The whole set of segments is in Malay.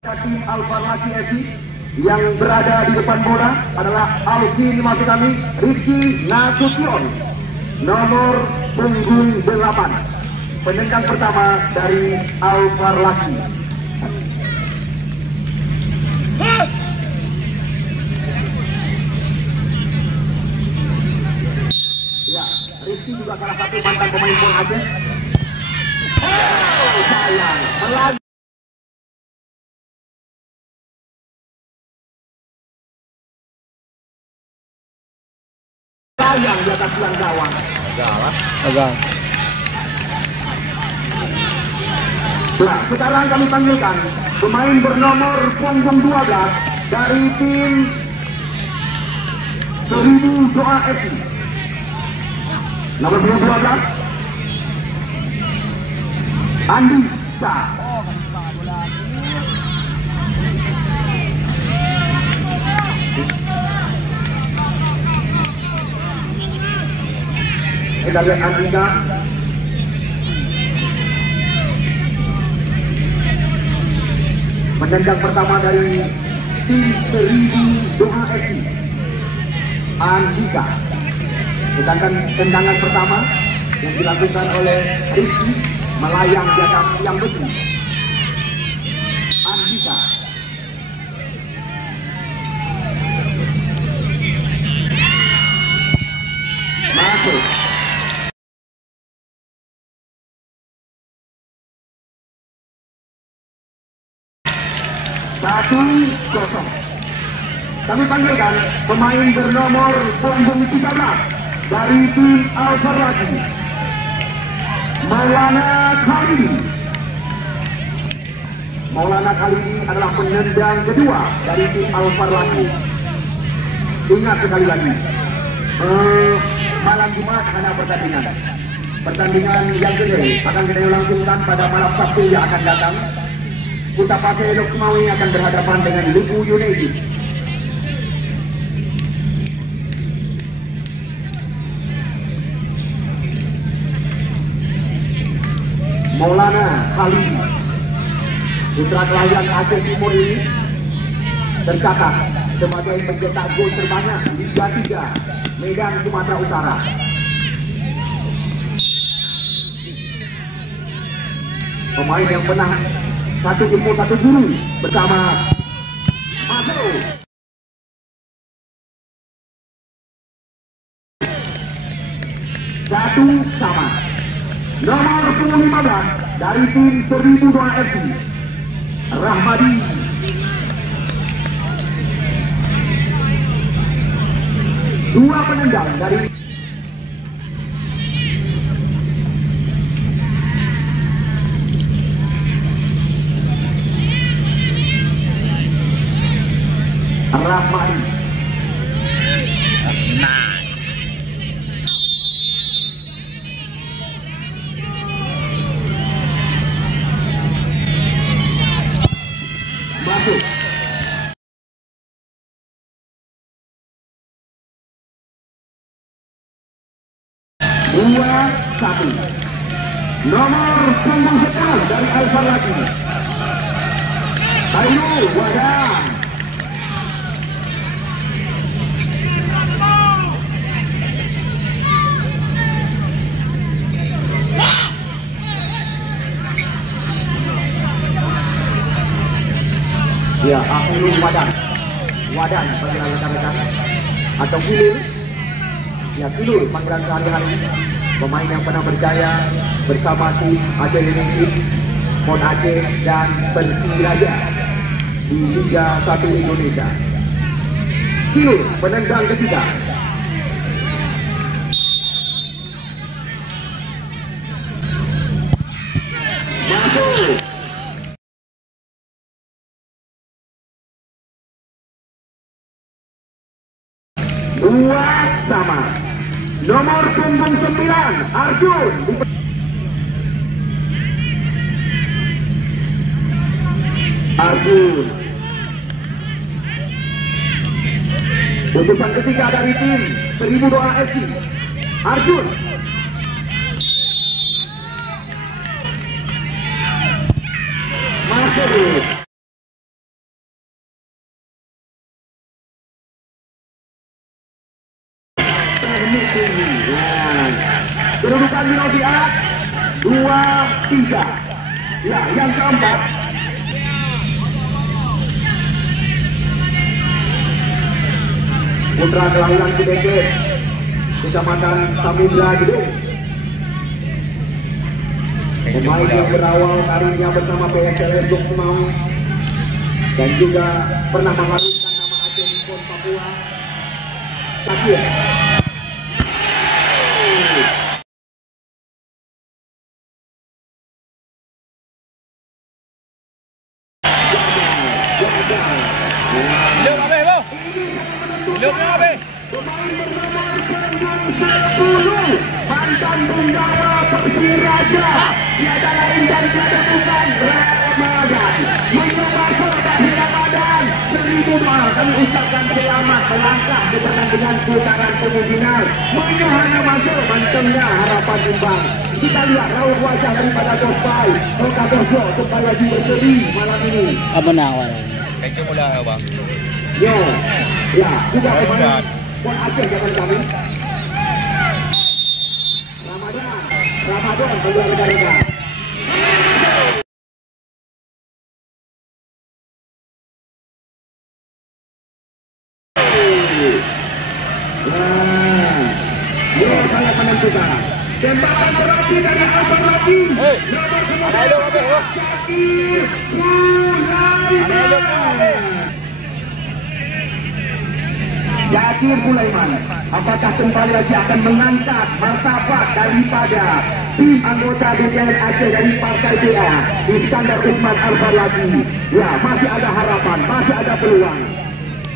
Tim Al-Farlaki FC yang berada di depan bola adalah Alvin, maksud kami Rizky Nasution, nomor punggung 8, penendang pertama dari Al-Farlaki. Ya, Rizky juga salah satu mantan pemain bola Aceh. Oh, sayang, melaju. Sayang di atas tiang gawang. Agak. Nah, sekarang kami panggilkan pemain bernomor punggung 12 dari tim 1000 Doa FC. Nomor 12 Andi Shah. Kita lihat Andika. Penendang pertama dari tim 1000 Doa FC, Andika. Sedangkan tendangan pertama yang dilakukan oleh Rizky melayang di atas tiang besi. Andika. Masuk. Satu kosong. Kami panggilkan pemain bernomor punggung 13 dari tim Al-Farlaki, Maulana Khalidi. Maulana Khalidi adalah penendang kedua dari tim Al-Farlaki. Ingat sekali lagi, malam Jumat hanya pertandingan. Pertandingan yang gede akan kita langsungkan pada malam Sabtu yang akan datang. Kutapase Loksmawi akan berhadapan dengan Lubu United. Maulana Khalidi, putra kelahiran Aceh Timur ini, tercatat sebagai pencetak gol terbanyak Liga 3 Medan Sumatera Utara. Pemain yang pernah satu ilmu satu guru bersama Masuk. Satu sama. Nomor 15 dari tim 1000 Doa FC, Rahmadi. Dua penendang dari Rahmadi. Masuk. Dua satu. Nomor punggung 10 dari Al-Farlaki, Ayu Wadan. Ya, Akhirul Wadan panggilan rekan-rekan, atau Kilul. Ya, Kilul panggilan sehari-hari. Pemain yang pernah berjaya bersama tim Aceh United, Pon Aceh dan Persiraja di Liga 1 Indonesia. Kilul penendang ketiga. Masuk. Dua sama. Nomor punggung 9 Arjun. Putusan ketiga dari tim 1000 Doa FC, Arjun. Masuk. Kedudukan Minodiat 2-3. Ya, yang keempat Putra kelahiran Kideket, Kecamatan Samudra Gedung. Pemain yang berawal karirnya bersama PSLS Blok Semau dan juga pernah mengharumkan nama Aceh di PON Papua. Sakir. Mantan penggawa Persiraja, tiada lain dan tiada bukan Ramadan. Menyebabkan dari Ramadan 1002 kami ucapkan selamat melangkah di pertandingan putaran semifinal. Menyuhana masuk mantengnya harapan imbang. Kita lihat raut wajah daripada Bospai. Moga Bosjo kembali lagi berseri malam ini. Apa nama? Kencang mula bang. Yo, ya juga pemain Pon Aceh zaman kami. Ramadan bagi rekan-rekan. Sangat menentukan. Tembakan berarti dari Abang lagi. Nomor 11 Syakir Sulaiman. Syakir Sulaiman, apakah kembali lagi akan mengangkat martabat daripada tim anggota BPN Aceh dari Partai BA Iskandar Usman Al-Farlaki? Ya, masih ada harapan, masih ada peluang.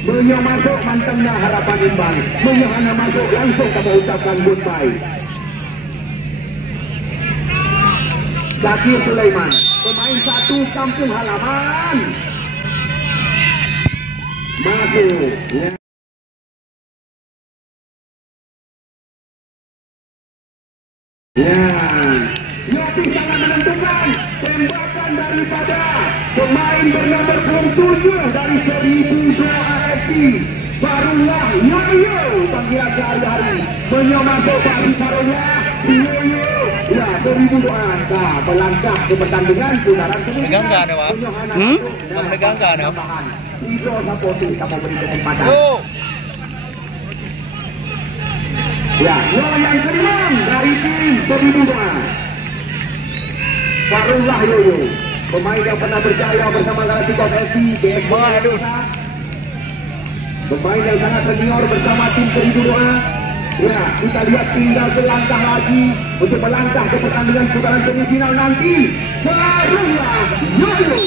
Menyo masuk mantengnya harapan imbang. Menyo hana masuk langsung kamu ucapkan goodbye. Syakir Sulaiman, pemain satu kampung halaman. Masuk. Ya. Ya, Yopi sangat menentukan. Tembakan daripada pemain bernomor 27 dari 1002 AFC Farullah Yoyo, panggilan sehari-hari. Menyomasuk Pak Farullah Yoyo. Ya, 1002. Nah, melangkah ke pertandingan putaran semifinal. Megangkan apa? Megangkan apa? Hidro Sapoti kamu beri kesempatan. Ya, yang kelima dari tim 1002 Farullah Yoyo, pemain yang pernah berjaya bersama Galacticos FC, BSB. Pemain yang sangat senior bersama tim 1002. Ya, kita lihat tinggal selangkah lagi untuk melangkah ke pertandingan putaran semifinal nanti. Farullah Yoyo.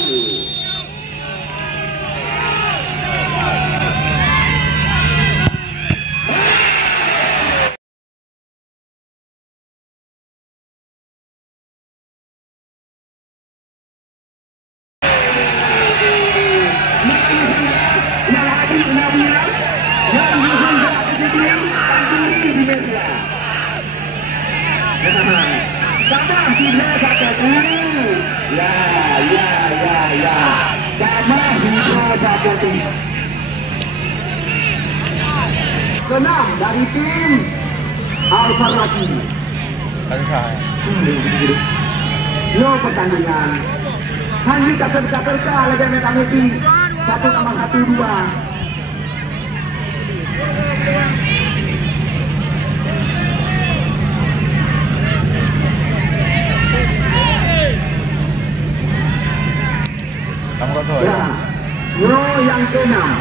Keenam dari tim Al-Farlaki. Yo pertandingan. Hanya kater-kater lagi kami 1-2. Ya, yo yang keenam.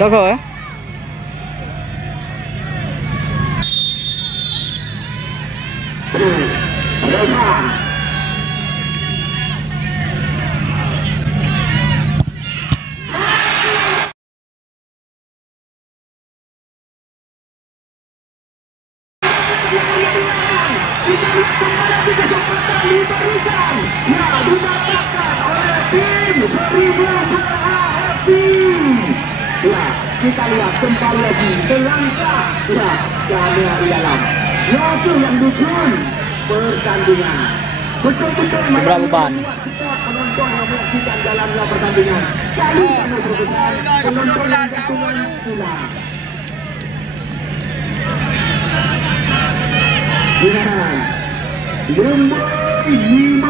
Toko ya? Rekan. Ya, kita lihat kembali lagi selangkah. Ya, kamera di dalam. Yosu yang dukun pertandingan. Betul-betul berapa ban? Penonton yang menyaksikan jalannya pertandingan. Kali kami berbesar penonton yang jantungan pulang. Dengan nombor 5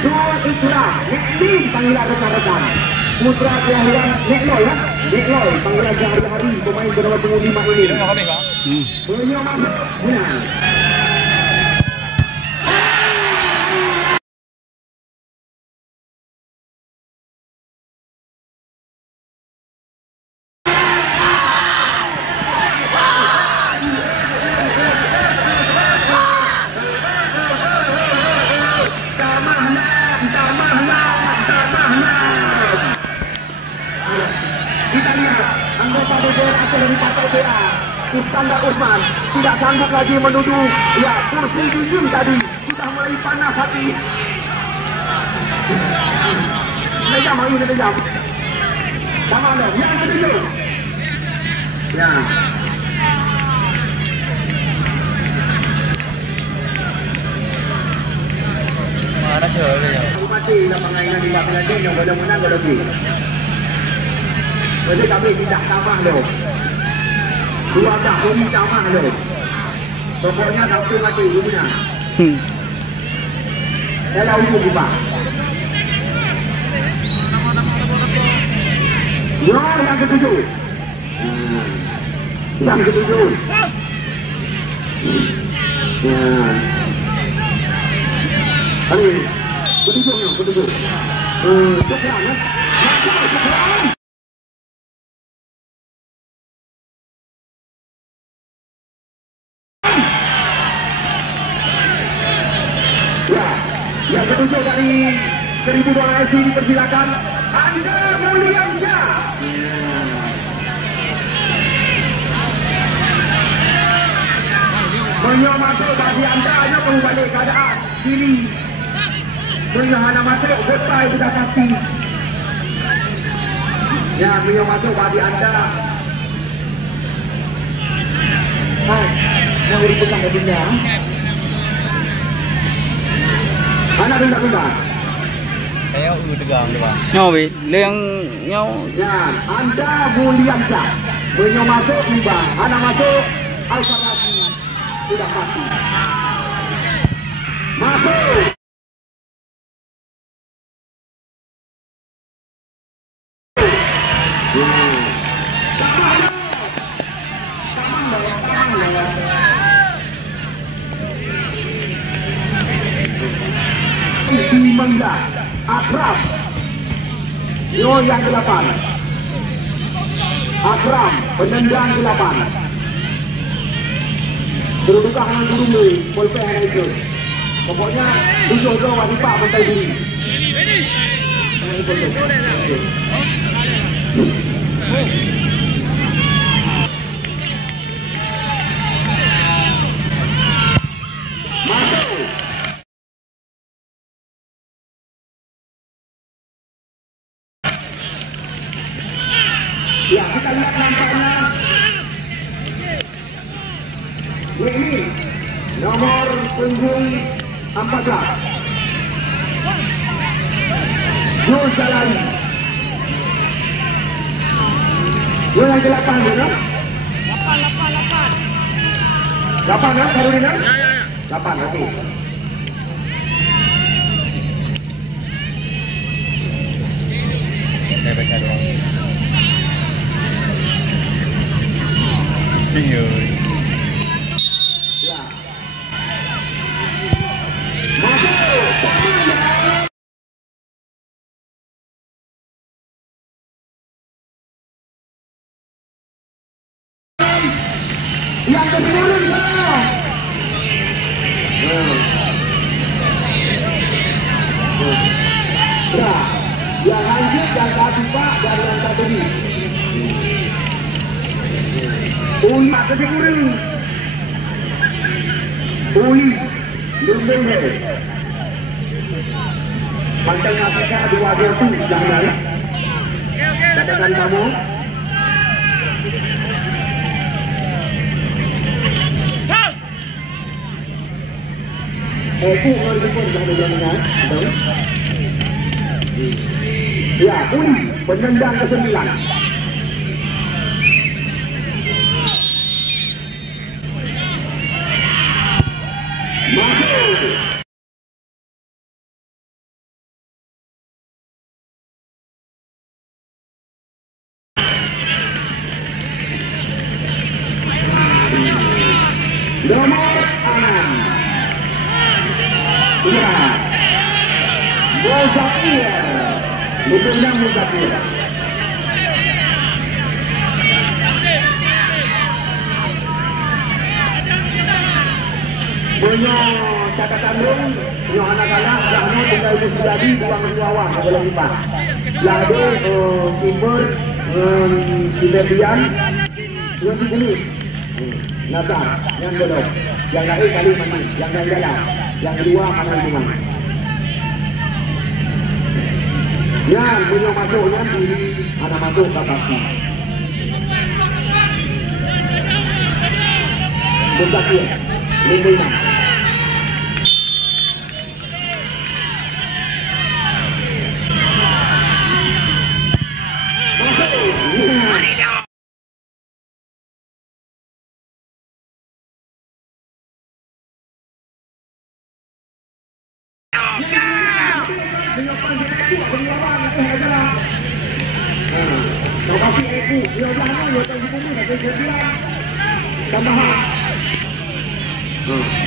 Zul Ikram, Nekmin panggilan rekan-rekan. Putra kelahiran Nekloy ya, Nekloy panggilan sehari-hari pemain bernomor 25 ini. Punya masuk, menang. Kita lihat anggota DPR asal dari Partai PA Iskandar Usman tidak sanggup lagi menuju kursi dinding tadi, sudah mulai panas hati. Lejam hari ini lejam. Sama anda yang ketujuh. Ya. Mana cewek ya? Mati lapangan ini di Bangladesh yang boleh menang boleh pergi. Jadi kami tidak tamah loh. Dua dah ini tamah loh. Pokoknya sampai mati dunia. Kalau itu buka. Yo yang ketujuh. Yang ketujuh. Ya. Ini ketujuh. Sekarang ya. Yang ketujuh dari 1002 FC dipersilakan Anda Mulyamsyah. Beliau masuk bagi anda hanya berbalik keadaan kiri. Beliau hanya masuk goodbye sudah pasti. Ya, beliau masuk bagi anda. Hai, yang berikutnya mobilnya. Anak benda-benda. Kayak tegang tu bang. Nhau bị liên nhau. Ya, anda Mulyamsyah. Beliau masuk tiba. Anak masuk Al-Farazi sudah pasti. Masuk. Mangga Akram Yo yang 8 Akram penendang 8 kedudukan dengan guru polpe yang itu pokoknya tujuh ke wanita pantai diri ya, kita lihat nampaknya ini nomor punggung 14 Nur Jalani. Nur yang 8 ya? 8 ya, Karolina? 8 nanti. Saya baca doang. Iya. Ya. Masuk. Yang ke-10 ya, yang lanjut yang ke-4 dari yang satu ini. Uli ke-10. Uli Lumbung Pantai Afrika 220 jangan katakan kamu itu orang jangan jangan ya Uli penendang ke-9 Muzakir. Nombor 6 Muzakir. Punya catatan dong, punya anak-anak yang tinggal di buang lawan boleh lipat. Lalu timur Siberian yang ini Nazar yang belum, yang lain kali mandi, yang lain jalan, yang kedua mana lingkungan. Yang punya masuknya di mana masuk ke kaki. Muzakir, lingkungan.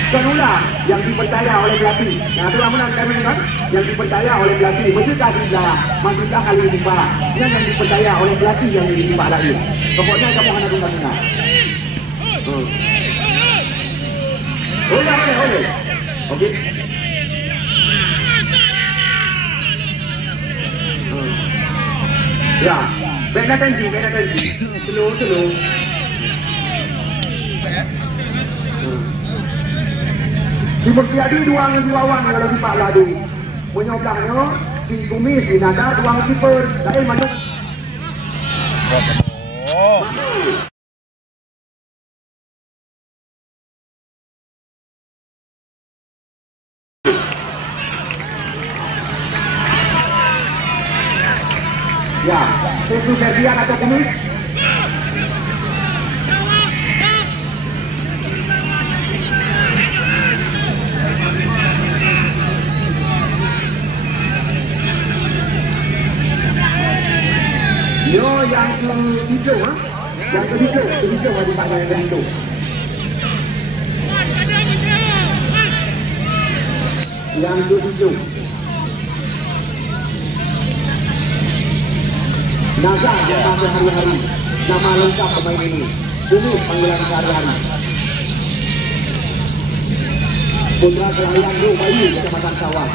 Kenulah yang dipercaya oleh pelatih. Nah, itulah menang kami kan? Yang dipercaya oleh pelatih. Masukah tidak? Masukah kali ini Pak? Yang dipercaya oleh pelatih yang ini Pak lagi. Pokoknya kamu akan dengar. Oleh. Okey. Ya, beda tensi. Slow. Dibertiadi dua lawan kalau di Pak Ladu. Menyoblangnya di kumis di nada dua kiper. Dari mana? Oh. Ya, itu Serbian atau kumis? Yo, yang hijau, ha? Yang hijau ada pada yang hijau. Yang hijau. Nazar yang tampil hari-hari. Nama lengkap pemain ini. Ini panggilan sehari-hari. Putra kelahiran Ru Bayu, Kecamatan Sawah.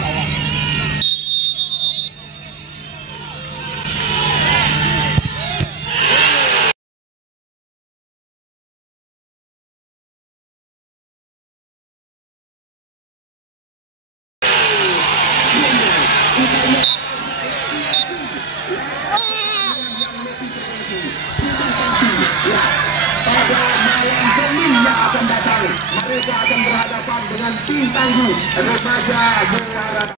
Mereka akan berhadapan dengan tim tangguh remaja juara